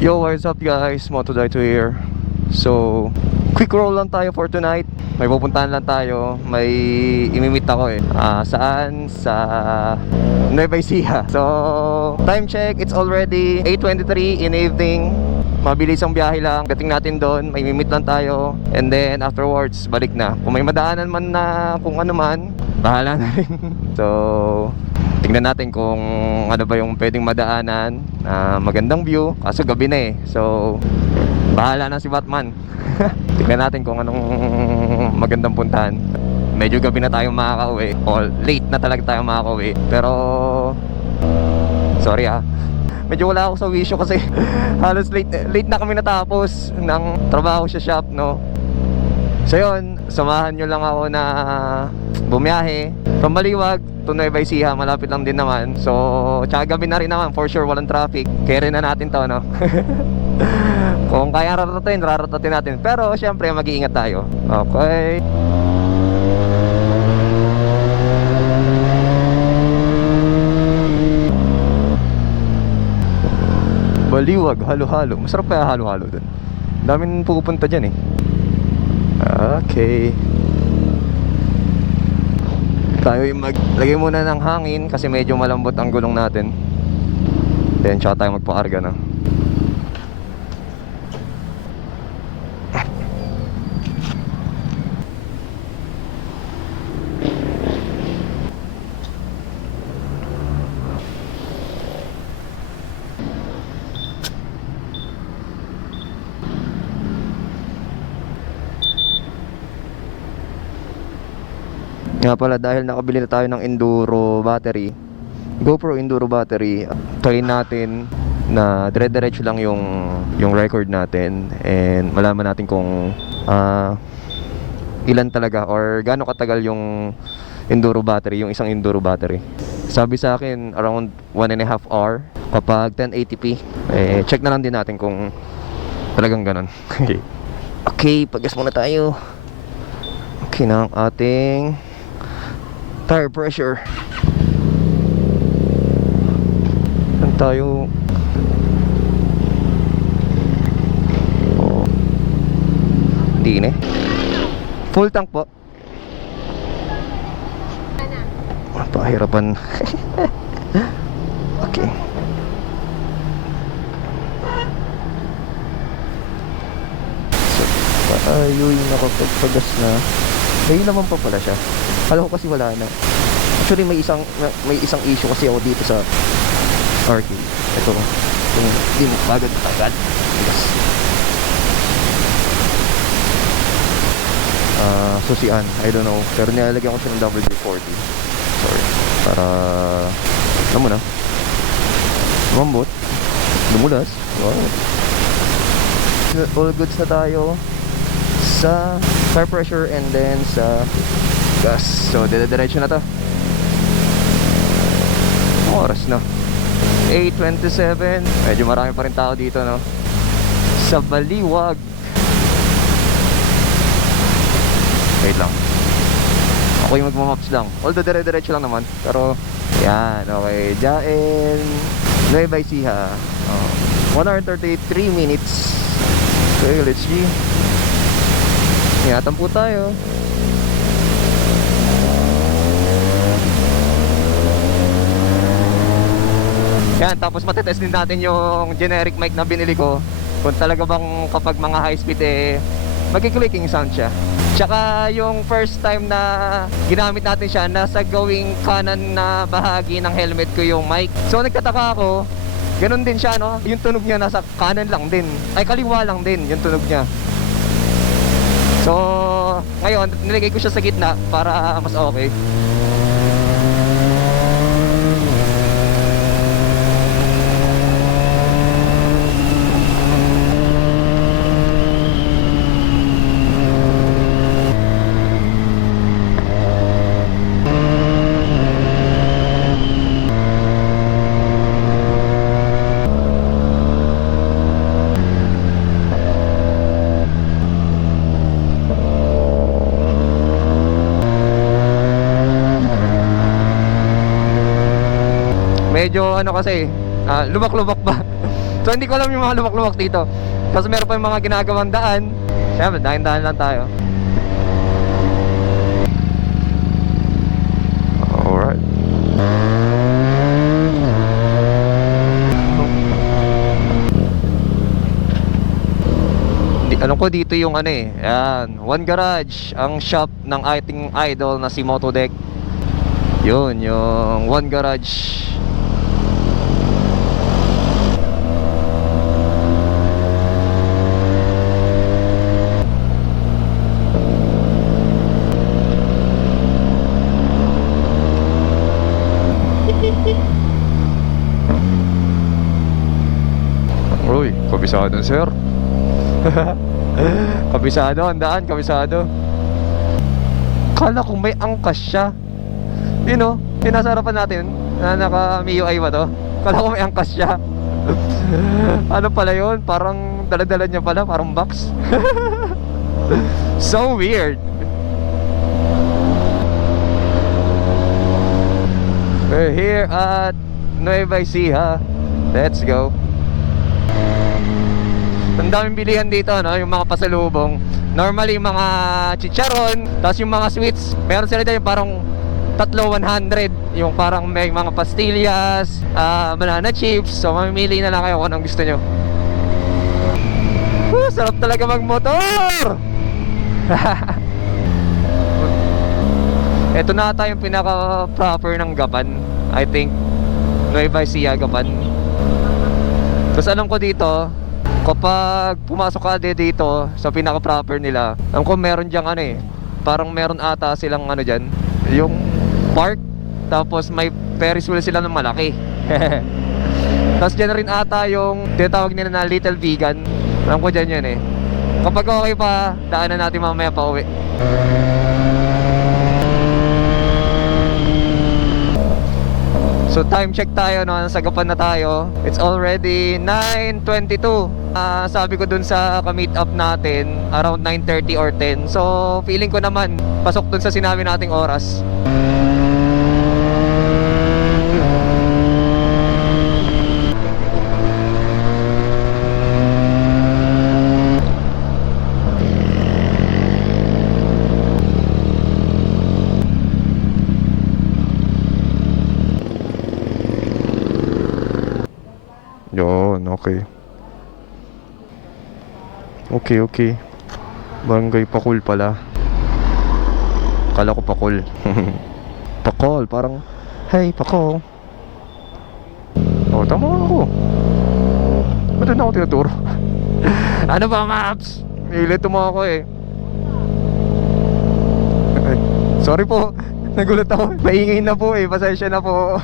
Yo, what's up guys? Moto2 here. So, quick roll lang tayo for tonight. May pupuntahan lang tayo. May imimit ako eh. Saan? Sa Nueva Ecija. So, time check, it's already 8:23 in the evening. Mabilis ang biyahe lang. Dating natin doon, may mimit lang tayo. And then afterwards, balik na. Kung may madaanan man na kung ano man, bahala na rin. So, tingnan natin kung ano ba yung pwedeng madaanan na magandang view. Kaso gabi na eh. So, bahala na si Batman. Tingnan natin kung anong magandang puntahan. Medyo gabi na tayo makakauwi. O late na talaga tayo makakauwi. Pero, sorry ah. Medyo wala ako sa wisyo kasi halos late na kami natapos ng trabaho sa shop, no? So yun, samahan nyo lang ako na bumiyahe from Baliwag to Nueva Ecija. Malapit lang din naman. So, tsaka gabi na rin naman. For sure, walang traffic. Kaya rin na natin to, no? Kung kaya raratatin natin. Pero, syempre, mag-iingat tayo. Okay. Baliwag, halo-halo. Masarap kaya halo-halo dun. Daming pupunta dyan eh. Okay. Tayo yung maglagay muna ng hangin kasi medyo malambot ang gulong natin. Then tsaka tayo magpakarga na. Nga pala, dahil nakabili na tayo ng Enduro battery, GoPro Enduro battery, try natin na dire-diretso lang yung record natin and malaman natin kung ilan talaga or gaano katagal yung Enduro battery, yung isang Enduro battery. Sabi sa akin around 1.5 hour kapag 1080p. Check na lang din natin kung talagang ganon. Okay, pag-gas muna tayo. Okay na ang ating tire pressure. Saan tayo? Oh. Hindi na. Full tank po. Pahirapan. Okay. So, tayo yung nakapagpagas na. Ngayon naman pa pala siya. Alam ko kasi wala na. Actually may isang issue kasi ako dito sa arcade. Ito, yung hindi mo bagad. Yes. Susian, I don't know. Pero nilalagyan ko siya ng WD-40. Sorry. Para, alam mo na, lumambot, lumulas. Wow. All goods na tayo sa tire pressure and then sa gas. So, dire-diretso na to. Oras na 8:27. Medyo marami pa rin tao dito, no? Sa Baliwag. Wait lang. Ako yung magmamaps lang. Although dire-diretso lang naman. Pero, yan. Okay. Jaen Nueva Ecija. 1 hour 33 minutes. Okay, let's see. Ingatan po tayo. Yan, tapos matitest din natin yung generic mic na binili ko. Kung talaga bang kapag mga high speed magki-clicking sound siya. Tsaka yung first time na ginamit natin siya, nasa gawing kanan na bahagi ng helmet ko yung mic. So nagtataka ako, ganun din siya, no? Yung tunog niya nasa kanan lang din. Ay, kaliwa lang din yung tunog niya. So, ngayon, nilagay ko siya sa gitna para mas okay. medyo ano kasi lubak-lubak ba So hindi ko alam yung mga luwak-luwak dito. Kasi meron pa yung mga ginagawang daan. Siyempre, dahan-dahan lang tayo. Alright. Alam ko dito yung ano eh. Ayan, One Garage, ang shop ng ating idol na si Motodeck. Yun, yung One Garage. Uy, kabisado sir. Kabisado, ang daan, kabisado. Kala ko may angkas siya. You know, yung nasa harapan natin na naka MIUI ba to? Kala ko may angkas siya. Ano pala yun? Parang dala-dala niya pala, parang box. So weird. We're here at Nueva Ecija. Let's go. Ang daming bilihan dito, no? Yung mga pasalubong. Normally, yung mga chicharon, tapos yung mga sweets. Meron sila dyan yung parang 100. Yung parang may mga pastillas, banana chips. So, mamimili na lang kayo kung anong gusto nyo. Sarap talaga magmotor! Ito na ata yung pinaka-proper ng Gapan. I think Nueva Ecija, Gapan. Tapos alam ko dito, kapag pumasok ka dito sa pinaka-proper nila, alam ko meron dyang ano eh, parang meron ata silang ano dyan, yung park, tapos may Ferris wheel sila ng malaki. Tapos dyan rin ata yung tinatawag nila na Little Vegan. Alam ko dyan yun eh. Kapag okay pa, daanan natin mamaya pa uwi. So time check tayo, no? Nasa Gapan na tayo. It's already 9:22. Sabi ko dun sa ka-meet up natin around 9:30 or 10. So feeling ko naman pasok dun sa sinabi nating oras. Yun, okay. Okay. Barangay Pakul pala. Kala ko Pakul. Pakul, parang hey, Pakul. Oh, tama ako. Ba't na ako tinuturo? Ano ba, maps? Nilito mo ako eh. Sorry po. Nagulat ako. Maingay na po eh. Pasensya na po.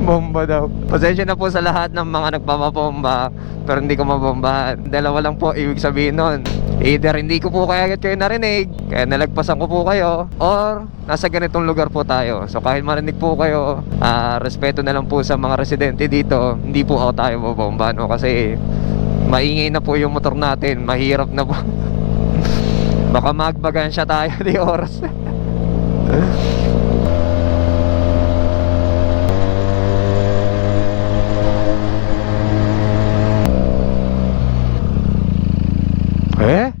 Bomba daw. Pasensya na po sa lahat ng mga nagpapabomba, pero hindi ko mabombahan. Dalawa lang po ibig sabihin nun. Either hindi ko po agad kayo narinig, kaya nalagpasan ko po kayo, or nasa ganitong lugar po tayo. So kahit marinig po kayo, respeto na lang po sa mga residente dito. Hindi po ako tayo mabomba, no? Kasi maingay na po yung motor natin. Mahirap na po. Baka magbagan siya tayo di oras. Eh?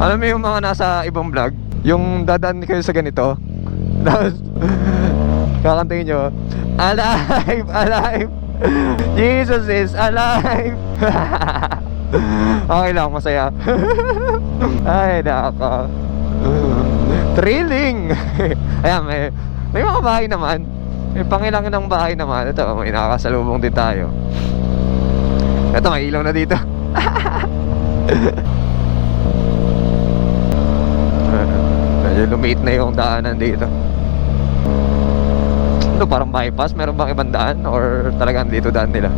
Alam mo yung mga nasa ibang vlog, yung dadaan kayo sa ganito, tapos kakantayin nyo, alive, alive, Jesus is alive. Okay lang, masaya. Ay, naka thrilling. Ayan, may mga bahay naman. May pangilangin ng bahay naman. Ito, may nakakasalubong din tayo. Ito, may ilaw na dito. Medyo lumiit na yung daanan dito. Ito, parang bypass. Meron bang ibang daan? Or talagang dito daan nila?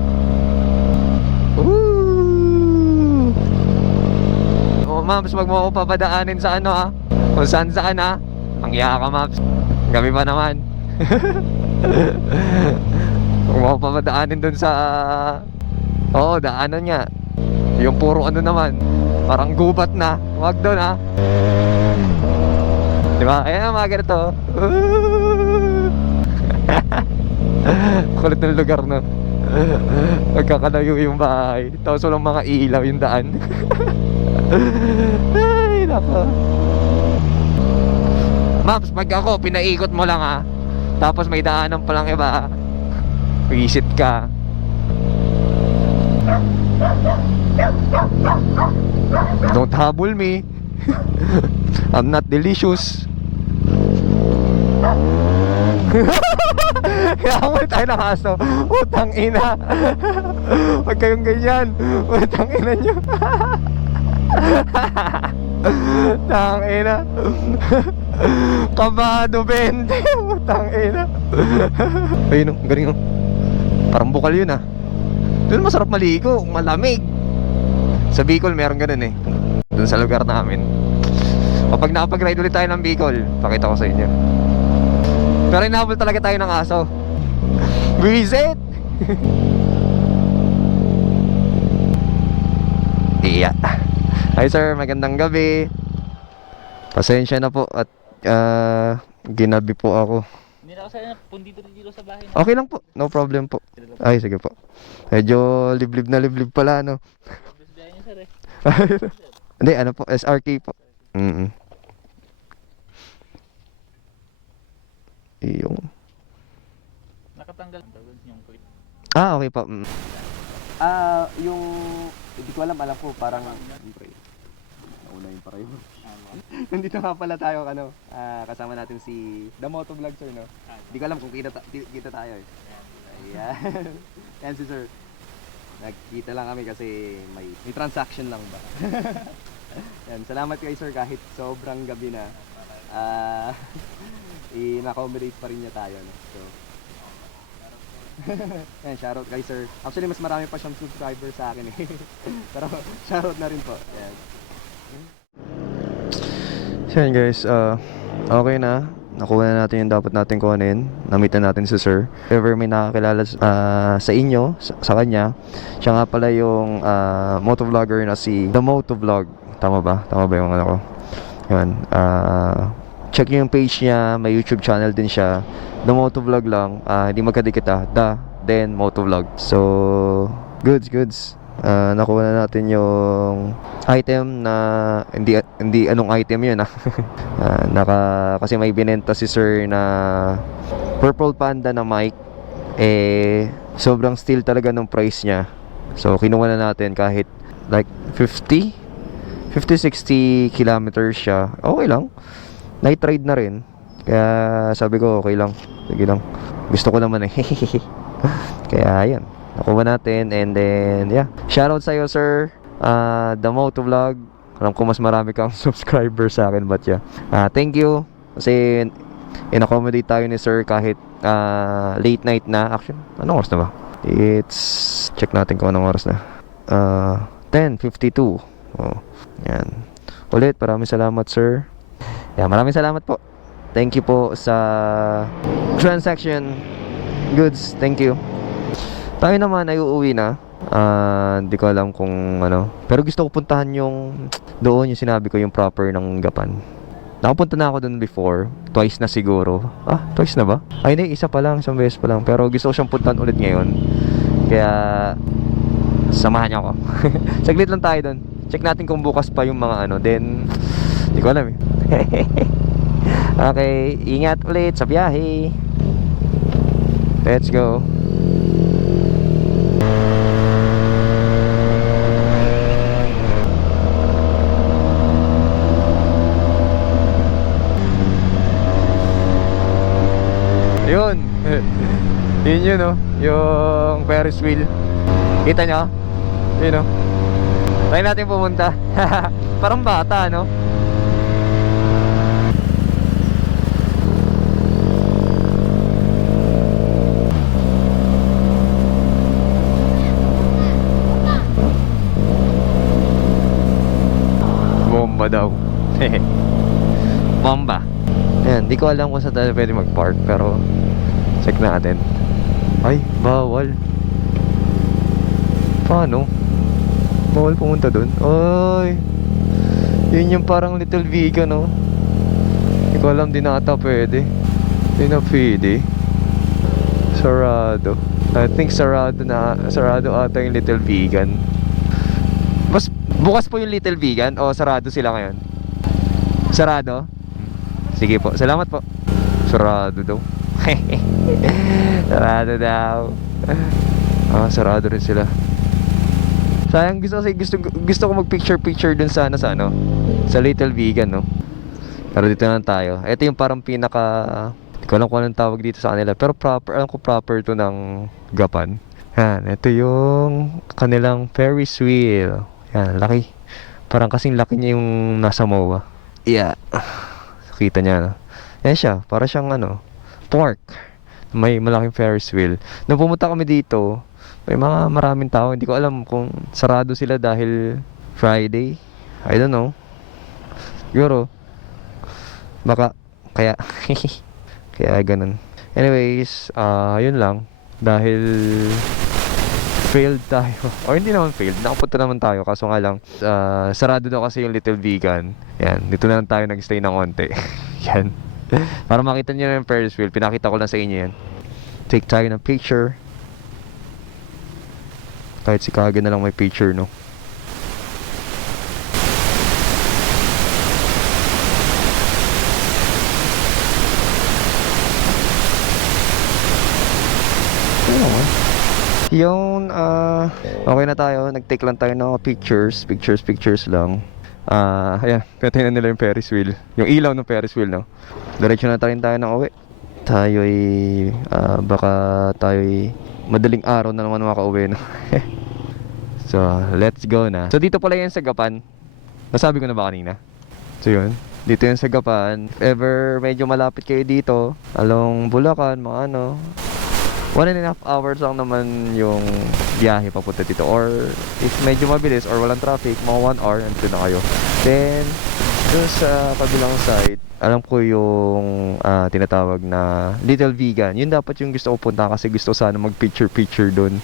Maps, wag mo ako papadaanin sa ano kung saan ang yaka, Maps. Gabi pa naman. Wag mo ako papadaanin dun sa oo, daanan niya. Yung puro ano naman, parang gubat na. Wag doon Diba? Ayan mga ganito. Kulit ng lugar, no? Nagkakalayo yung bahay, tapos walang mga ilaw yung daan. Ay, nako. Maps, pag ako, pinaikot mo lang ha. Tapos may daanan palang iba, visit ka. Don't habol me. I'm not delicious. Kaya tayo ng aso. Utang ina. Huwag kayong ganyan. Utang ina nyo. Utang ina. Kabado 20. Utang ina. Ayun o, galing o. Parang bukal yun ah. Doon masarap maligo, malamig. Sa Bicol meron ganun eh. Doon sa lugar namin. Kapag nakapag-ride ulit tayo ng Bicol, pakita ko sa inyo. Pero inahabol talaga tayo ng aso. Visit! Iya. Hi sir, magandang gabi. Pasensya na po at ginabi po ako. Hindi na ako sa'yo na pundito dito sa bahay. Okay lang po, no problem po. Ay, sige po. Medyo liblib na liblib pala, no? Biyahe niya sir eh. Hindi, ano po, SRT po. Yung... Nakatanggal yung clip. Ah, okay po. Yung... Hindi ko alam po, parang... Siyempre, nauna yung para yun. Nandito nga pala tayo, kasama natin si The Motovlog, sir, no? Hindi ko alam kung kita tayo eh. Ayan. Ayan si sir. Nagkita lang kami kasi may transaction lang ba. Ayan, salamat kay sir kahit sobrang gabi na. In-accommodate pa rin niya tayo, no? So, ayan, shoutout kay sir. Actually, mas marami pa siyang subscriber sa akin eh. Pero shoutout na rin po. Ayan. So yan guys, okay na. Nakuha na natin yung dapat natin kuhanin. Namitan natin si sir. If ever may nakakilala sa inyo, sa kanya, siya nga pala yung motovlogger na si The Motovlog. Tama ba? Tama ba yung ano ko? Yan. Check yung page niya. May YouTube channel din siya. The Motovlog lang. Hindi magkadikit then Motovlog. So, goods. Nakuha na natin yung item na hindi anong item yun kasi may binenta si sir na Purple Panda na mic, sobrang steal talaga ng price niya. So kinuha na natin kahit like 50-60 kilometers siya. Okay lang, night ride na rin, kaya sabi ko okay lang, sige lang, gusto ko naman eh. Kaya yan, nakuha natin. And then yeah, shoutout sa'yo sir, The Motovlog. Alam ko mas marami kang subscriber sa akin, but yeah, thank you kasi in-accommodate tayo ni sir kahit late night na. Actually, anong oras na ba? Check natin kung anong oras na. 10:52. Yan. Ulit, maraming salamat sir. Yeah, maraming salamat po. Thank you po sa transaction. Goods, thank you. Tayo naman ay uuwi na. Hindi ko alam kung ano, pero gusto ko puntahan yung doon, yung sinabi ko, yung proper ng Gapan. Nakapunta na ako doon before, twice na siguro. Twice na ba? Ay hindi, isa pa lang, isang beses pa lang. Pero gusto ko siyang puntahan ulit ngayon. Kaya samahan niyo ako. Saglit lang tayo doon. Check natin kung bukas pa yung mga ano. Then hindi ko alam eh. Okay, ingat ulit sa biyahe. Let's go. Yun. Yun no, yung Ferris wheel. Kita nyo? Yun no. Try natin pumunta. Parang bata, no? Bomba daw. Bomba. Ayan, di ko alam kung saan tayo pwede mag-park, pero check natin. Ay, bawal. Paano? Bawal pumunta dun. Ay, yun yung parang Little Viga, no? Di ko alam, di na ata pwede. Di na pwede. Sarado. I think sarado ata yung Little Vegan. Bukas po yung Little Vegan o sarado sila ngayon? Sarado? Sige po, salamat po. Sarado daw. Sarado daw. Sarado rin sila. Sayang, gusto ko mag-picture dun sa sa Little Vegan, no. Pero dito na tayo. Ito yung parang hindi ko alam kung anong tawag dito sa kanila. Pero alam ko proper to ng Gapan. Yan, ito yung kanilang Ferris wheel. Yan, laki. Parang kasing laki niya yung nasa MOA. Yeah. Kita niya, no? Yan siya, para siyang pork. May malaking Ferris wheel. Nung pumunta kami dito, may maraming tao. Hindi ko alam kung sarado sila dahil Friday. I don't know. Siguro, baka, kaya, kaya ganun. Anyways, yun lang. Dahil failed tayo. O hindi naman failed, nakapunta naman tayo. Kaso nga lang, sarado daw kasi yung Little Vegan. Yan, dito na lang tayo nag-stay ng konti. Yan. Para makita nyo na yung Ferris wheel, pinakita ko lang sa inyo yan. Take tayo ng picture. Kahit si Kage na lang may picture, no? Yung, okay na tayo. Nag-take lang tayo ng pictures lang. Ayan, pinatingnan nila yung Ferris wheel. Yung ilaw ng Ferris wheel, no? Diretso na tayo ng uwi. Tayo'y, baka tayo'y madaling araw na naman makauwi, no? So, let's go na. So, dito pala yan sa Gapan. Nasabi ko na ba kanina? So, yun. Dito yan sa Gapan. If ever medyo malapit kayo dito, along Bulacan, mga 1.5 hours lang naman yung biyahe papunta dito. Or if medyo mabilis or walang traffic, mga 1 hour, nandito na kayo. Then, dun sa kabilang side, alam ko yung tinatawag na Little Vegan. Yun dapat yung gusto ko punta kasi gusto sana mag-picture dun.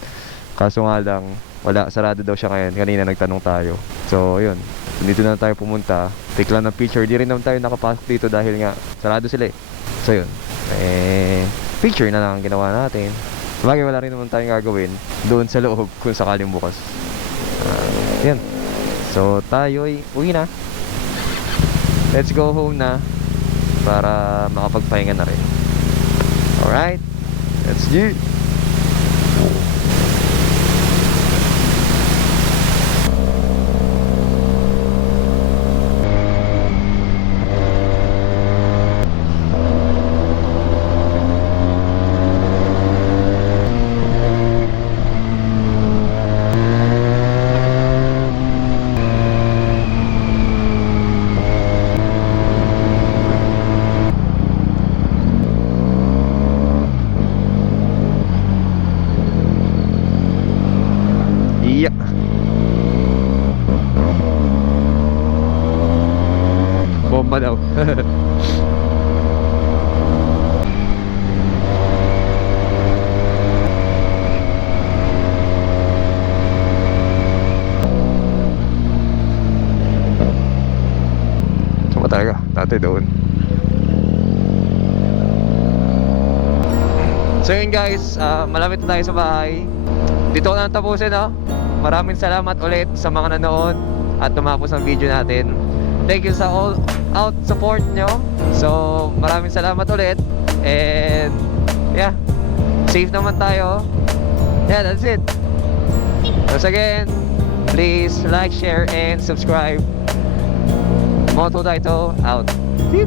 Kaso nga lang, wala, sarado daw siya ngayon. Kanina nagtanong tayo. So, yun. Dito na tayo pumunta. Take lang ng picture. Di rin naman tayo nakapasok dito dahil nga, sarado sila eh. So, yun. Picture na lang ang ginawa natin. Sabagay wala rin naman tayong gagawin doon sa loob kung sakaling bukas. Yan. So tayo'y uwi na. Let's go home na para makapagpahinga na rin. Alright. Let's do it. Yeah. Bomba daw. Saan talaga? Dati doon. So yun guys, malapit na tayo sa bahay. Dito ko na tapusin, no? Maraming salamat ulit sa mga nanood at tumapos ng video natin. Thank you sa all out support nyo. So, maraming salamat ulit. And, yeah. Safe naman tayo. Yeah, that's it. Once again, please like, share, and subscribe. Moto Taito out. Beep.